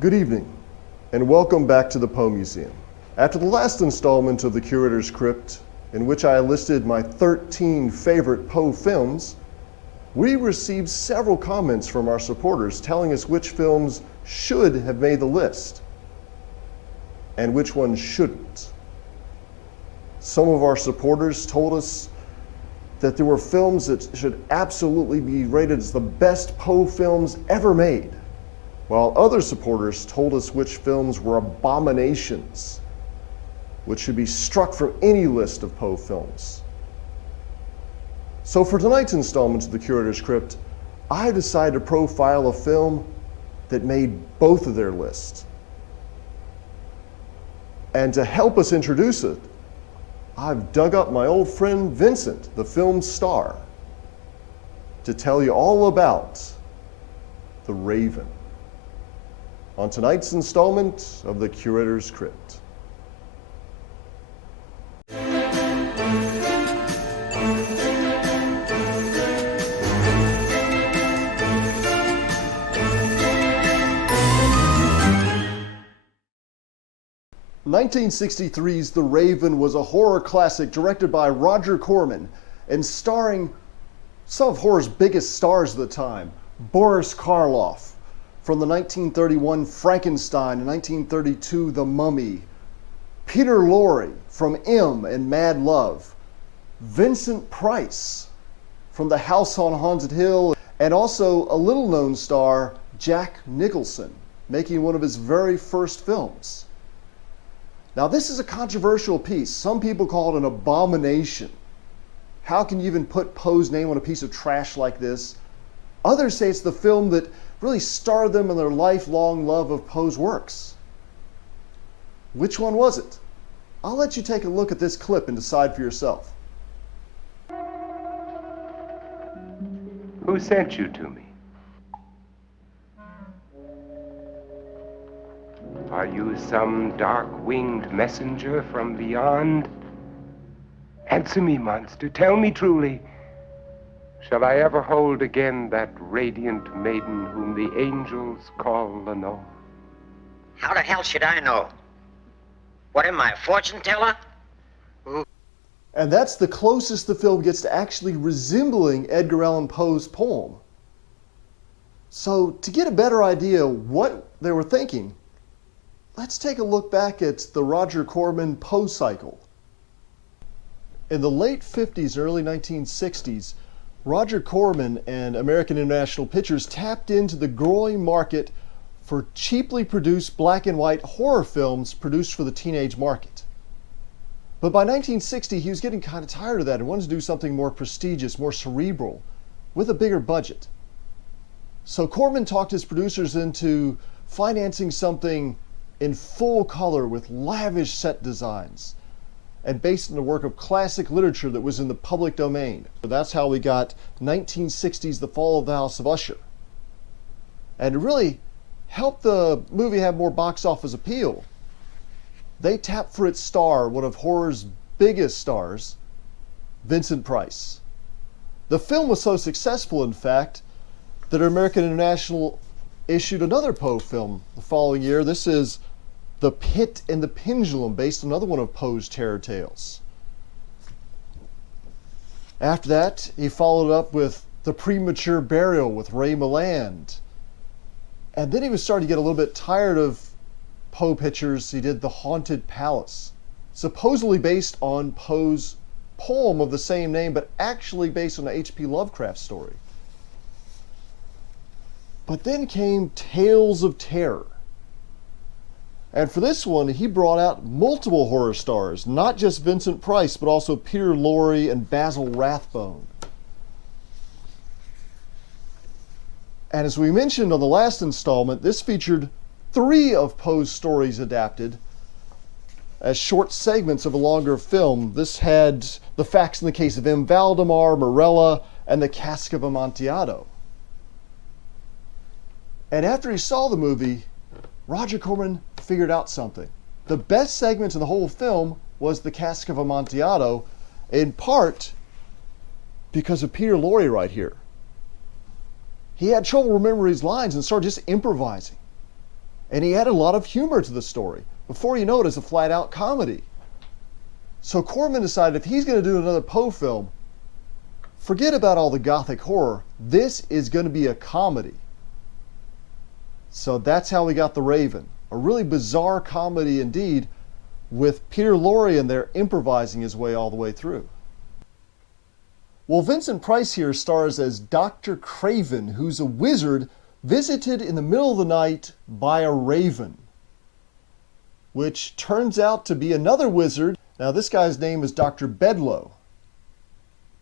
Good evening, and welcome back to the Poe Museum. After the last installment of the Curator's Crypt, in which I listed my 13 favorite Poe films, we received several comments from our supporters telling us which films should have made the list and which ones shouldn't. Some of our supporters told us that there were films that should absolutely be rated as the best Poe films ever made, while other supporters told us which films were abominations, which should be struck from any list of Poe films. So for tonight's installment of the Curator's Crypt, I decided to profile a film that made both of their lists. And to help us introduce it, I've dug up my old friend Vincent, the film's star, to tell you all about The Raven on tonight's installment of the Curator's Crypt. In 1963's The Raven was a horror classic directed by Roger Corman and starring some of horror's biggest stars of the time. Boris Karloff from the 1931 Frankenstein and 1932 The Mummy, Peter Lorre from M and Mad Love, Vincent Price from The House on Haunted Hill, and also a little-known star, Jack Nicholson, making one of his very first films. Now, this is a controversial piece. Some people call it an abomination. How can you even put Poe's name on a piece of trash like this? Others say it's the film that really starred them in their lifelong love of Poe's works. Which one was it? I'll let you take a look at this clip and decide for yourself. Who sent you to me? Are you some dark-winged messenger from beyond? Answer me, monster. Tell me truly. Shall I ever hold again that radiant maiden whom the angels call Lenore? How the hell should I know? What am I, a fortune teller? And that's the closest the film gets to actually resembling Edgar Allan Poe's poem. So to get a better idea what they were thinking, let's take a look back at the Roger Corman Poe cycle. In the late 50s, early 1960s, Roger Corman and American International Pictures tapped into the growing market for cheaply produced black and white horror films produced for the teenage market. But by 1960, he was getting kind of tired of that and wanted to do something more prestigious, more cerebral, with a bigger budget. So Corman talked his producers into financing something in full color with lavish set designs and based on the work of classic literature that was in the public domain. So that's how we got 1960's The Fall of the House of Usher. And to really help the movie have more box office appeal, they tapped for its star, one of horror's biggest stars, Vincent Price. The film was so successful, in fact, that American International issued another Poe film the following year. This is The Pit and the Pendulum, based on another one of Poe's terror tales. After that, he followed up with The Premature Burial with Ray Milland. And then he was starting to get a little bit tired of Poe pictures. He did The Haunted Palace, supposedly based on Poe's poem of the same name, but actually based on an H.P. Lovecraft story. But then came Tales of Terror. And for this one, he brought out multiple horror stars, not just Vincent Price, but also Peter Lorre and Basil Rathbone. And as we mentioned on the last installment, this featured 3 of Poe's stories adapted as short segments of a longer film. This had The Facts in the Case of M. Valdemar, Morella, and The Cask of Amontillado. And after he saw the movie, Roger Corman figured out something. The best segment in the whole film was The Cask of Amontillado, in part because of Peter Lorre right here. He had trouble remembering his lines and started just improvising. And he added a lot of humor to the story. Before you know it, it's a flat-out comedy. So Corman decided if he's going to do another Poe film, forget about all the gothic horror. This is going to be a comedy. So that's how we got The Raven. A really bizarre comedy indeed, with Peter Lorre in there improvising his way all the way through. Well, Vincent Price here stars as Dr. Craven, who's a wizard visited in the middle of the night by a raven, which turns out to be another wizard. Now, this guy's name is Dr. Bedloe.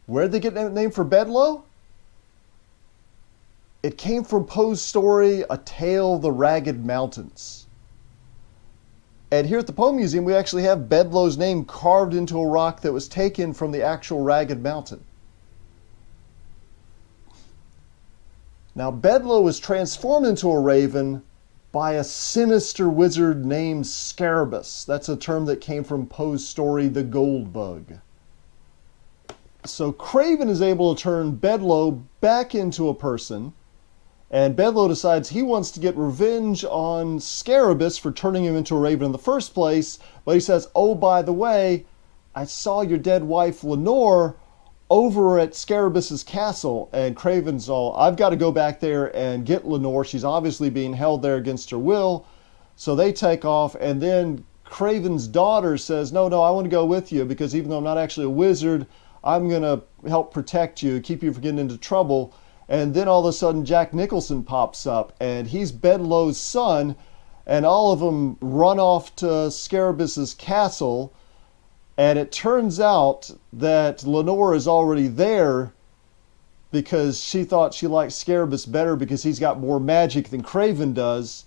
Where'd they get that name for Bedloe? It came from Poe's story, A Tale of the Ragged Mountains. And here at the Poe Museum, we actually have Bedloe's name carved into a rock that was taken from the actual Ragged Mountain. Now, Bedloe was transformed into a raven by a sinister wizard named Scarabus. That's a term that came from Poe's story, The Gold Bug. So Craven is able to turn Bedloe back into a person, and Bedloe decides he wants to get revenge on Scarabus for turning him into a raven in the first place, but he says, oh, by the way, I saw your dead wife Lenore over at Scarabus's castle, and Craven's all, I've got to go back there and get Lenore. She's obviously being held there against her will. So they take off, and then Craven's daughter says, no, I want to go with you, because even though I'm not actually a wizard, I'm going to help protect you, keep you from getting into trouble. And then all of a sudden, Jack Nicholson pops up, and he's Bedloe's son, and all of them run off to Scarabus's castle. And it turns out that Lenore is already there because she thought she liked Scarabus better because he's got more magic than Craven does.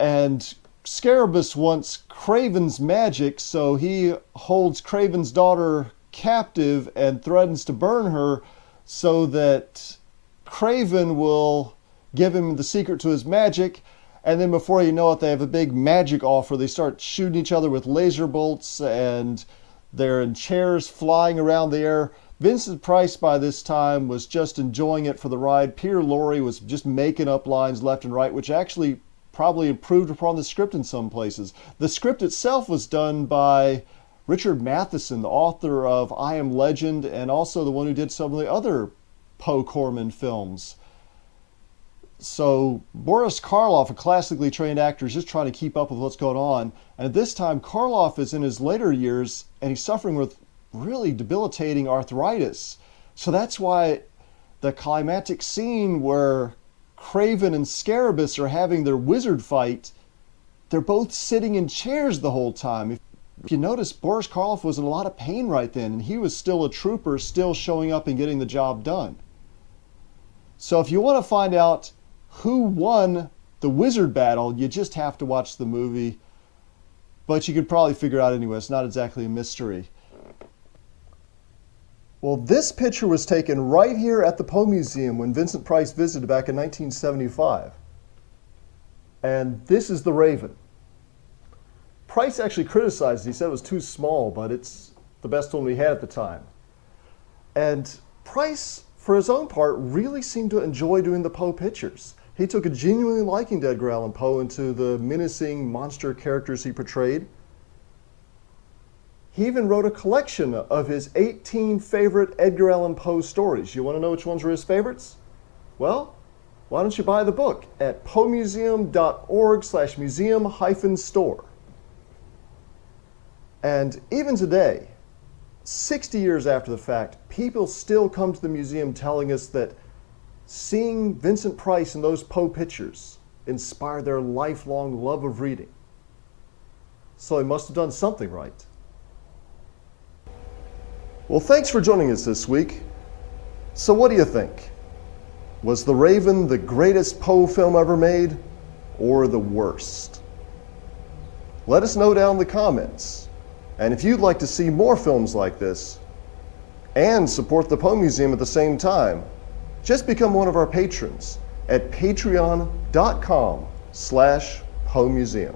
And Scarabus wants Craven's magic, so he holds Craven's daughter captive and threatens to burn her so that Craven will give him the secret to his magic. And then before you know it, they have a big magic offer. They start shooting each other with laser bolts, and they're in chairs flying around the air. Vincent Price by this time was just enjoying it for the ride. Peter Lorre was just making up lines left and right, which actually probably improved upon the script in some places. The script itself was done by Richard Matheson, the author of I Am Legend, and also the one who did some of the other Poe Corman films. So Boris Karloff, a classically trained actor, is just trying to keep up with what's going on. And at this time, Karloff is in his later years, and he's suffering with really debilitating arthritis. So that's why the climactic scene where Craven and Scarabus are having their wizard fight, they're both sitting in chairs the whole time. If you notice, Boris Karloff was in a lot of pain right then, and he was still a trooper, still showing up and getting the job done. So if you want to find out who won the wizard battle, you just have to watch the movie. But you could probably figure it out anyway. It's not exactly a mystery. Well, this picture was taken right here at the Poe Museum when Vincent Price visited back in 1975. And this is the Raven. Price actually criticized it. He said it was too small, but it's the best one we had at the time. And Price, for his own part, really seemed to enjoy doing the Poe pictures. He took a genuine liking to Edgar Allan Poe and to the menacing monster characters he portrayed. He even wrote a collection of his 18 favorite Edgar Allan Poe stories. You want to know which ones were his favorites? Well, why don't you buy the book at poemuseum.org/museum-store. And even today, 60 years after the fact, people still come to the museum telling us that seeing Vincent Price in those Poe pictures inspired their lifelong love of reading. So he must have done something right. Well, thanks for joining us this week. So what do you think? Was The Raven the greatest Poe film ever made, or the worst? Let us know down in the comments. And if you'd like to see more films like this, and support the Poe Museum at the same time, just become one of our patrons at patreon.com/Poe Museum.